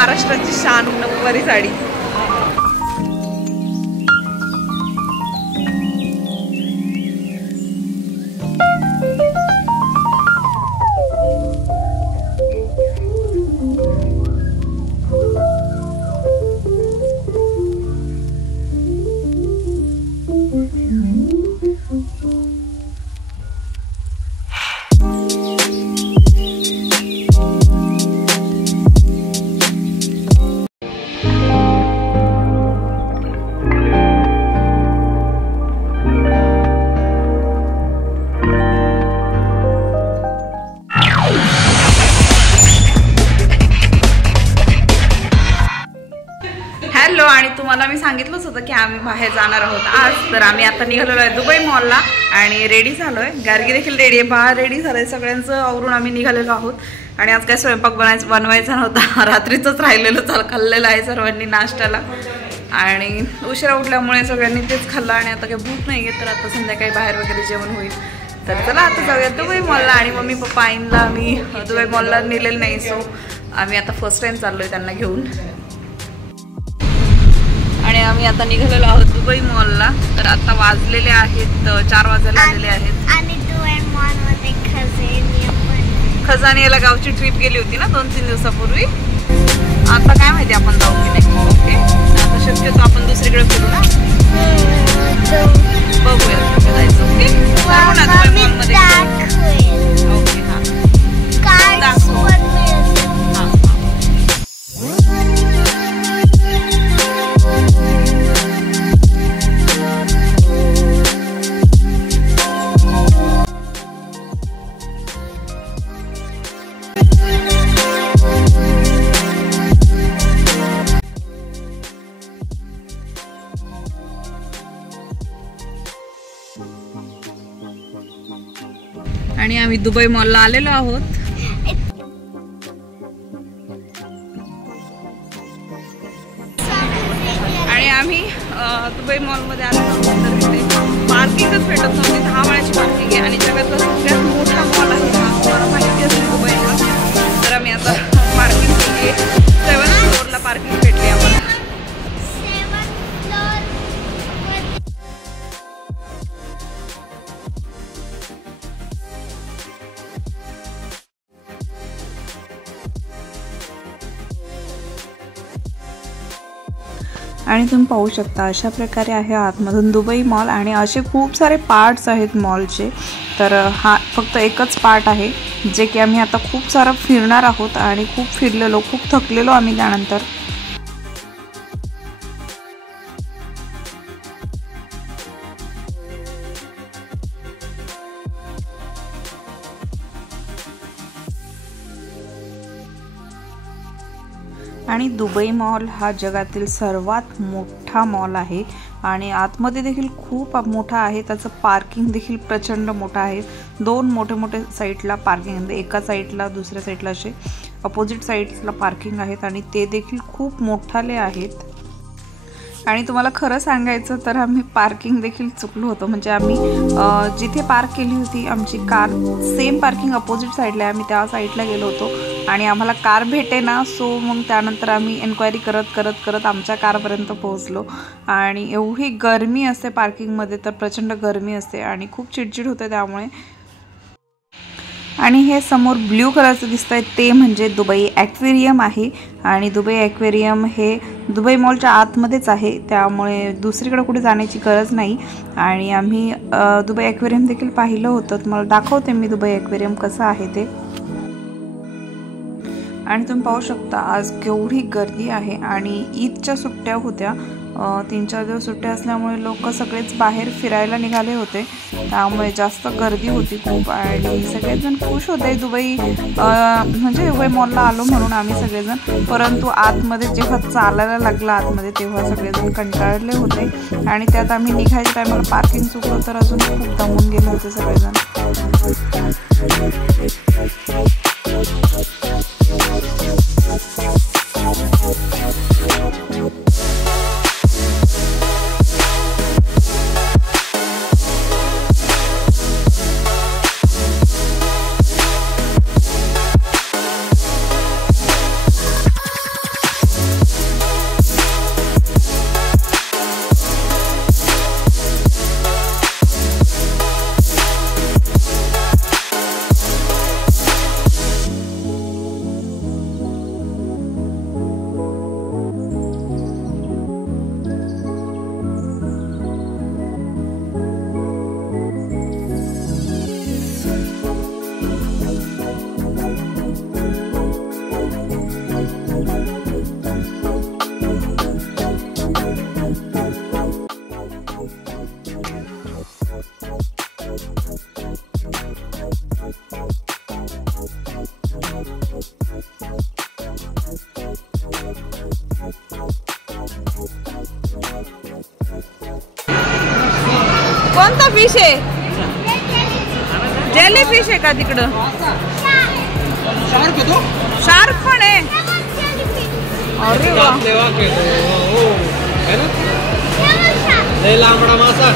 महाराष्ट्राची शान नऊवारी साडी। हॅलो, आणि तुम्हाला मी सांगितलंच होतं की आम्ही बाहेर जाणार आहोत आज। तर आम्ही आता निघालेलो आहे दुबई मॉलला आणि रेडी झालोय। गार्गी देखील रेडी आहे, बाहेर रेडी झालंय, सगळ्यांचं आवरून आम्ही निघालेलो आहोत। आणि आज काय स्वयंपाक बनवायचा नव्हता, रात्रीचंच राहिलेलं खाल्लेलं आहे सर्वांनी नाश्त्याला। आणि उशिरा उठल्यामुळे सगळ्यांनी तेच खाल्लं आणि आता काही भूक नाही आहे, तर आता संध्याकाळी बाहेर वगैरे जेवण होईल। तर चला आता जाऊया दुबई मॉलला। आणि मम्मी पप्पा आईंना आम्ही दुबई मॉलला नेलेलं नाही, सो आम्ही आता फर्स्ट टाइम चाललोय त्यांना घेऊन। आणि आम्ही आता निघालेलो आहोत दुबई मॉलला। तर आता वाजलेले आहेत 4 वाजायला आलेले आहेत। आणि दुबई मॉलमध्ये खजानियाला गावची ट्रिप गेली होती ना 2-3 दिवसापूर्वी। आता काय माहिती आपण जाऊ की नाही। ओके, आता शक्यतो आपण दुसरीकडे फिरू ना, बघूया कुठे जायचं। ओके, जाऊ ना दुबई मॉलमध्ये। ओके, हां आणि आम्ही दुबई मॉलला आलेलो आहोत। आणि आम्ही दुबई मॉलमध्ये आलेलो आहोत। तर इथे पार्किंगच भेटत नव्हती, 10 माळ्याची पार्किंग आहे आणि जगातला सगळ्यात मोठा मॉल आहे हा, तुम्हाला माहिती असेल दुबईला। तर आम्ही आता पार्किंग केली आहे, 7th फ्लोअरला पार्किंग भेटली आम्हाला। आणि तुम्ही पाहू शकता अशा प्रकारे आहे आतमधून दुबई मॉल। आणि असे खूप सारे पार्ट्स आहेत मॉलचे। तर हा फक्त एकच पार्ट आहे जे की आम्ही आता खूप सारं फिरणार आहोत आणि खूप फिरलेलो, खूप थकलेलो आम्ही त्यानंतर। आणि दुबई मॉल हा जगातील सर्वात मोठा मॉल आहे आणि आतमध्ये देखील खूप मोठा आहे। त्याचं पार्किंग देखील प्रचंड मोठं आहे। 2 मोठे मोठे साईडला पार्किंग, एका साईडला दुसऱ्या साईडला असे अपोजिट साईड्सला पार्किंग आहेत आणि ते देखील खूप मोठाले आहेत। आणि तुम्हाला खरं सांगायचं तर आम्ही पार्किंग देखील चुकलो होतो। म्हणजे आम्ही जिथे पार्क केली होती आमची कार, सेम पार्किंग अपोजिट साईडला आहे, आम्ही त्या साईडला गेलो होतो आणि आम्हाला कार भेटेना। सो मग त्यानंतर आम्ही एन्क्वायरी करत आमच्या कारपर्यंत पोहोचलो। आणि एवढी गरमी असते पार्किंगमध्ये, तर प्रचंड गरमी असते आणि खूप चिडचिड होते त्यामुळे। आणि हे समोर ब्ल्यू कलरचं दिसतंय ते म्हणजे दुबई ॲक्वेरियम आहे। आणि दुबई ॲक्वेरियम हे दुबई मॉलच्या आतमध्येच आहे, त्यामुळे दुसरीकडे कुठे जाण्याची गरज नाही। आणि आम्ही दुबई ॲक्वेरियम देखील पाहिलं होतं, तुम्हाला दाखवते मी दुबई ॲक्वेरियम कसं आहे ते। आणि तुम्ही पाहू शकता आज केवढी गर्दी आहे आणि ईदच्या सुट्ट्या होत्या, 3-4 दिवस सुट्ट्या असल्यामुळे लोक सगळेच बाहेर फिरायला निघाले होते, त्यामुळे जास्त गर्दी होती खूप। आणि सगळेजण खुश होते दुबई म्हणजे दुबई मॉलला आलो म्हणून आम्ही सगळेजण। परंतु आतमध्ये जेव्हा चालायला लागला आतमध्ये तेव्हा सगळेजण कंटाळले होते आणि त्यात आम्ही निघायच्या टायमाला पार्किंग चुकलो तर अजून खूप दमून गेले होते सगळेजण। कोणता फिश आहे? जेली फिश आहे का तिकडं? शार्क पण आहे. अरे वा, लय लांबडा मासा.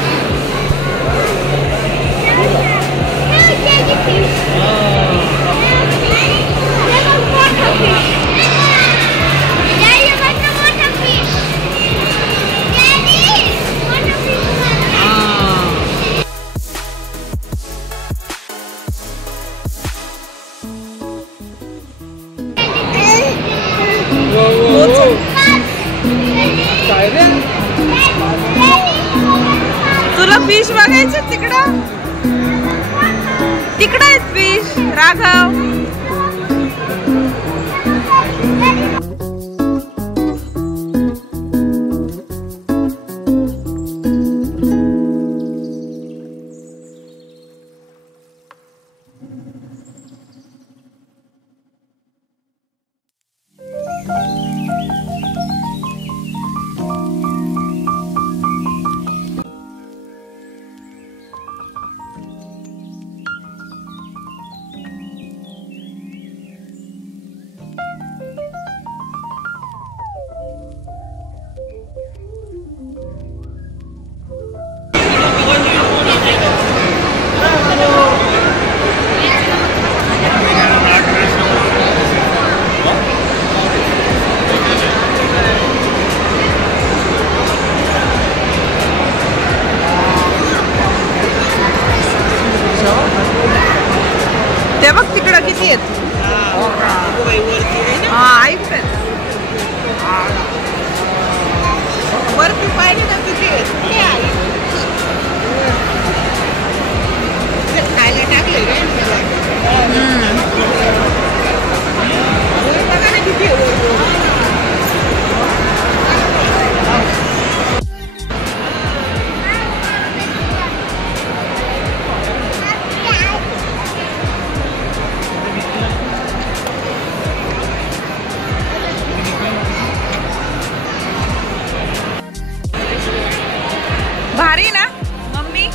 तुला फिश बघायचे तिकडं? तिकडं आहेत फिश राघव. ते बघ तिकडं किती आहेत. हा ऐक वरती पाहिजे ना किती आहेत. खायला टाकले बघा ना किती भारी ना मम्मी.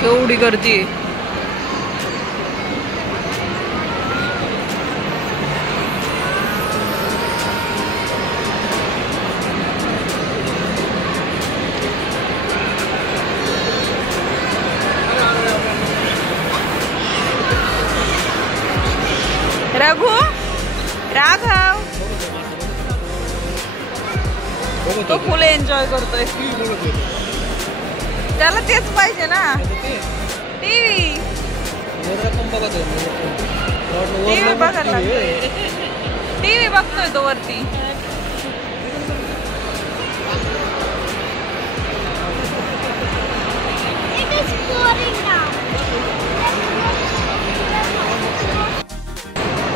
केवढी गर्दी आहे. रघु राघव तो फुल एन्जॉय करतोय. त्याला तेच पाहिजे ना. टीव्ही बघायला लागतोय. टीव्ही बघतोय तो वरती.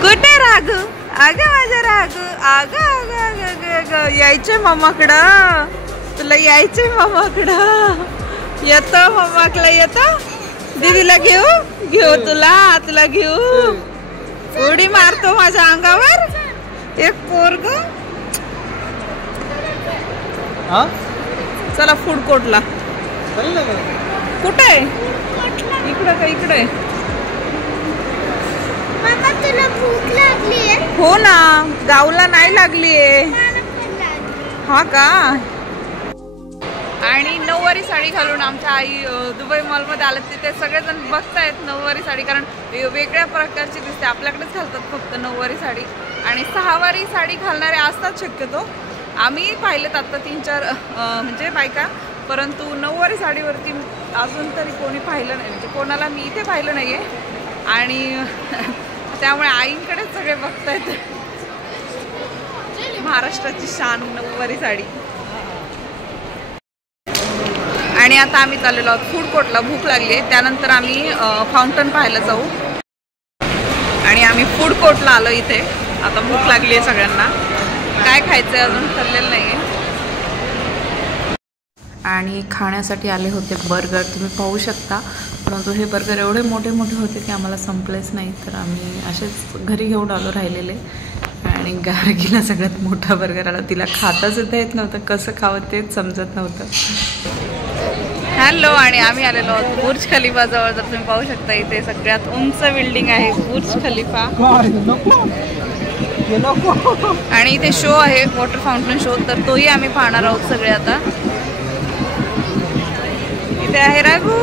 कुठे राघू? अगं माझा राघू. अगं यायचंय मामाकडं. तुला यायचंय मामाकडं. येतो मामाकडं येतो. दीदीला घेऊ तुला घेऊ. उडी मारतो माझ्या अंगावर एक पोरग. चला फूड कोर्टला. कुठे? इकडं का इकडे? तुला भूक लागली? हो ना, गावला नाही लागलीये. हा का? आणि नऊवारी साडी घालून आमच्या आई दुबई मॉलमध्ये आले. तिथे सगळेजण बघतायत नऊवारी साडी, कारण वेगळ्या प्रकारची दिसते. आपल्याकडेच घालतात फक्त नऊवारी साडी. आणि सहावारी साडी घालणारे असतात शक्यतो. आम्ही पाहिलेत आता 3-4 म्हणजे बायका, परंतु नऊवारी साडीवरती अजून तरी कोणी पाहिलं नाही. म्हणजे कोणाला मी इथे पाहिलं नाहीये. आणि त्यामुळे आईंकडे सगळे बघतायत. महाराष्ट्राची शान नऊवारी साडी. आणि आता आम्ही चाललेलो आहोत फूड कोर्टला. भूक लागली आहे. त्यानंतर आम्ही फाउंटन पाहायला जाऊ. आणि आम्ही फूड कोर्टला आलो इथे. आता भूक लागली आहे सगळ्यांना. काय खायचं आहे अजून ठरलेलं नाही आहे. आणि खाण्यासाठी आले होते बर्गर, तुम्ही पाहू शकता। परंतु हे बर्गर एवढे मोठे मोठे होते की आम्हाला संपलेच नाही, तर आम्ही असेच घरी घेऊन आलो राहिलेले। आणि गार्गीला सगळ्यात मोठा बर्गर आला, तिला खाताच येत नव्हतं, कसं खावं तेच समजत नव्हतं। हॅलो, आणि आम्ही आलेलो आहोत बुर्ज खलिफा जवळ। जर तुम्ही पाहू शकता इथे सगळ्यात उंच बिल्डिंग आहे बुर्ज खलिफा, आणि इथे शो आहे वॉटर फाउंटेन शो, तर तोही आम्ही पाहणार आहोत सगळे आता। इथे आहे राघू।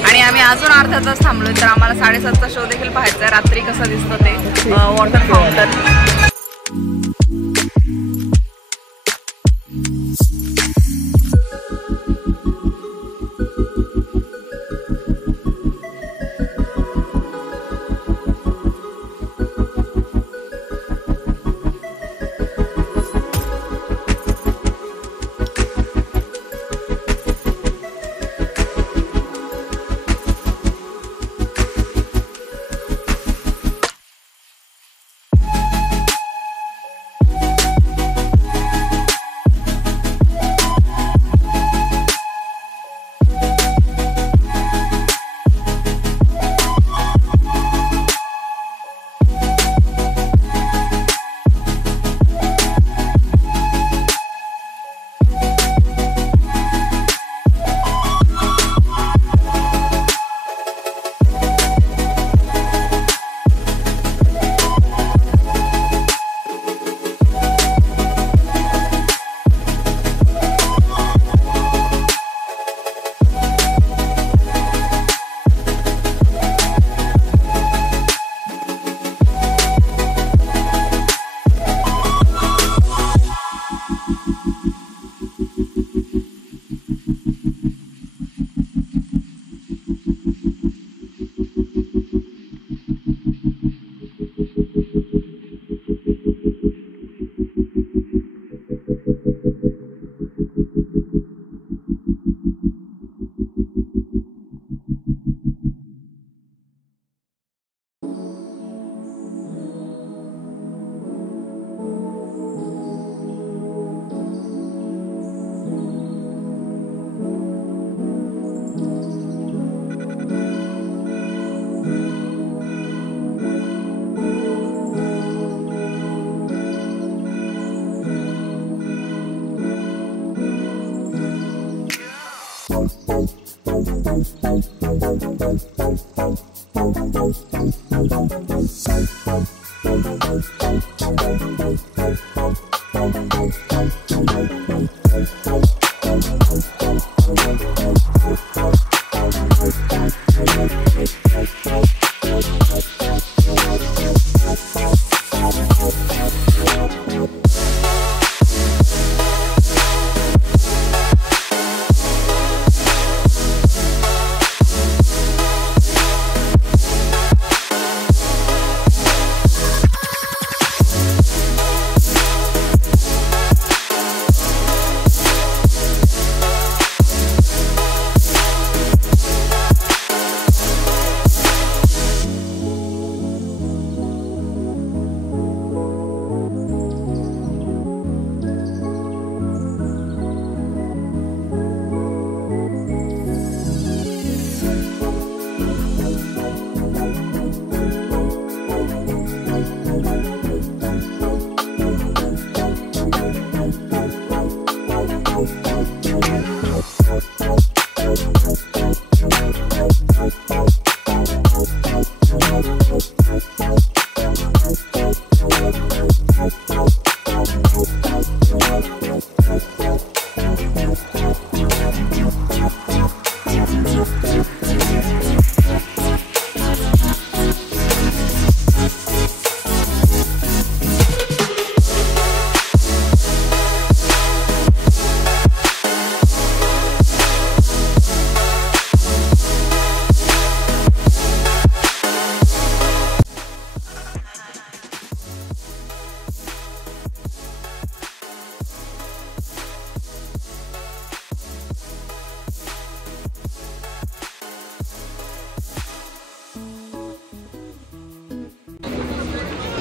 आणि आम्ही अजून अर्धा तास थांबलोय, तर आम्हाला 7:30चा शो देखील पाहायचा आहे, रात्री कसं दिसतं ते वॉटर फाउंटन।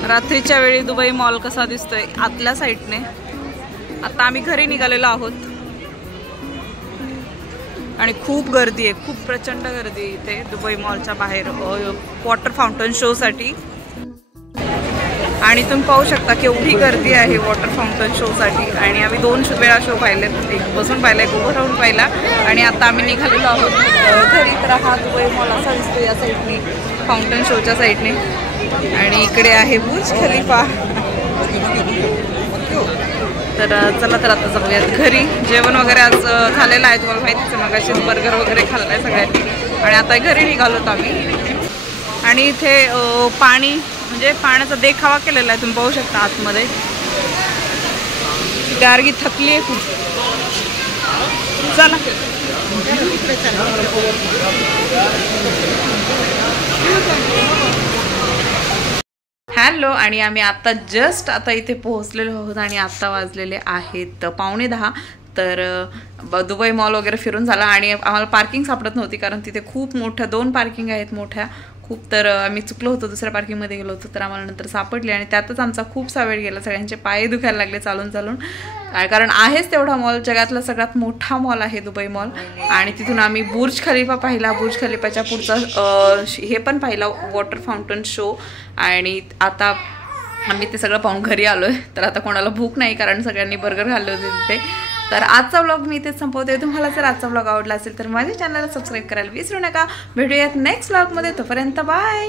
रात्रीच्या वेळी दुबई मॉल कसा दिसतोय आतल्या साईडने। आता आम्ही घरी निघालेलो आहोत आणि खूप गर्दी आहे, खूप प्रचंड गर्दी आहे इथे दुबई मॉलच्या बाहेर वॉटर फाउंटन शो साठी। आणि तुम्ही पाहू शकता केवढी गर्दी आहे वॉटर फाउंटन शो साठी। आणि आम्ही 2 वेळा शो पाहिलेत, एक बसून पाहिला, एक उभं राहून पाहिला। आणि आता आम्ही निघालेलो आहोत घरी। तर हा दुबई मॉल असा दिसतो या साईडने, फाउंटन शोच्या साईडने। आणि इकडे आहे बुर्ज खलिफा। तर चला तर आता जाऊयात घरी। जेवण वगैरे आज झालेलं आहे, तुम्हाला माहितीच आहे, मगाशी बर्गर वगैरे खाल्लं आहे सगळ्यांनी। आणि आता घरी निघालोत आम्ही। आणि इथे पाणी म्हणजे पाण्याचा देखावा केलेला आहे, तुम्ही पाहू शकता आतमध्ये। गार्गी थकली आहे खूप। चला हॅलो। आणि आम्ही आता जस्ट आता इथे पोहोचलेलो आहोत आणि आता वाजलेले आहेत 9:15। तर दुबई मॉल वगैरे फिरून झाला आणि आम्हाला पार्किंग सापडत नव्हती, कारण तिथे खूप मोठ्या 2 पार्किंग आहेत मोठ्या खूप। तर आम्ही चुकलो होतो, दुसऱ्या पार्किंगमध्ये गेलो होतो, तर आम्हाला नंतर सापडली। आणि त्यातच आमचा खूपसा वेळ गेला, सगळ्यांचे पाय दुखायला लागले चालून चालून, कारण आहेच तेवढा मॉल, जगातला सगळ्यात मोठा मॉल आहे दुबई मॉल। आणि तिथून आम्ही बुर्ज खलिफा पाहिला, बुर्ज खलिफाच्या पुढचा हे पण पाहिला वॉटर फाउंटन शो। आणि आता आम्ही ते सगळं पाहून घरी आलोय। तर आता कोणाला भूक नाही, कारण सगळ्यांनी बर्गर खाल्ले होते तिथे। तर आजचा व्लॉग मी इथेच संपवते। तुम्हाला जर आजचा व्लॉग आवडला असेल तर माझ्या चॅनलला सबस्क्राईब करायला विसरू नका। भेटूयात नेक्स्ट व्लॉगमध्ये, तोपर्यंत बाय।